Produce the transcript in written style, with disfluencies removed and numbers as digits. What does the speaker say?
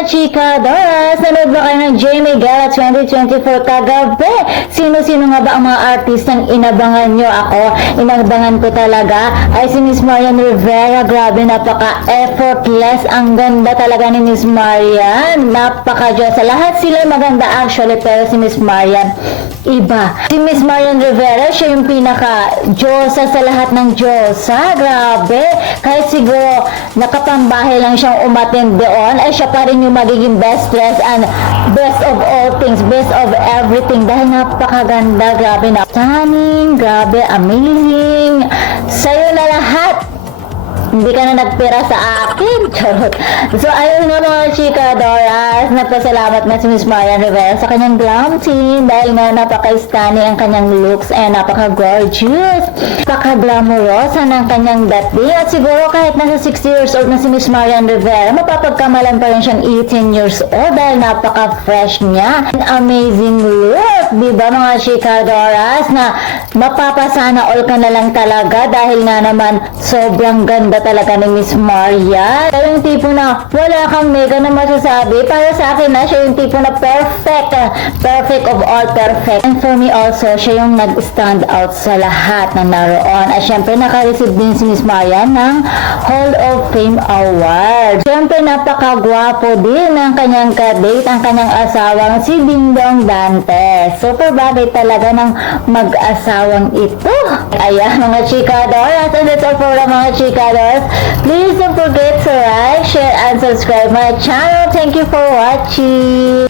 mga chika Doras, nanood ba kayo ng Jamie Gala 2024 kagabi? Sino-sino nga ba ang mga artistang inabangan nyo? Ako, inabangan ko talaga ay si Miss Marian Rivera. Grabe, napaka-effortless. Ang ganda talaga ni Miss Marian. Napaka-Diyosa. Lahat sila maganda actually, pero si Miss Marian, iba. Si Miss Marian Rivera, siya yung pinaka-Diyosa sa lahat ng Diyosa. Grabe. Kahit siguro nakapambahay lang siyang umattend doon, ay siya pa rin yung magiging best dress and best of all things, best of everything. Dahil napakaganda. Grabe na. Stunning. Grabe. Amazing. Sa'yo na lahat. Hindi ka na nagpira sa akin. Charot. So, ayun nga mga chika Doras, nagpasalamat na si Miss Marian Rivera sa kanyang glam team dahil nga napaka-stunning ang kanyang looks and napaka-gorgeous. Napaka-glamorosa ng kanyang dating. At siguro kahit nasa 60 years old na si Miss Marian Rivera, mapapagkamalan pa rin siyang 18 years old dahil napaka-fresh niya. An amazing look. Diba mga chika Doras, na mapapasana all ka na lang talaga dahil nga naman sobrang ganda talaga ni Miss Marian. Pero yung tipo na wala kang mega na masasabi, para sa akin na siya yung tipo na perfect. Perfect of all perfect. And for me also, siya yung nag-stand out sa lahat na naroon. At syempre naka-receive din si Miss Marian ng Hall of Fame Award. Syempre napakagwapo din ng kanyang kadate, ang kanyang asawang si Dingdong Dantes. Super bagay talaga ng mag-asawang ito. Ayan mga chika Doras, and that's all for the mga chika Doras. Please don't forget to like, share, and subscribe my channel. Thank you for watching.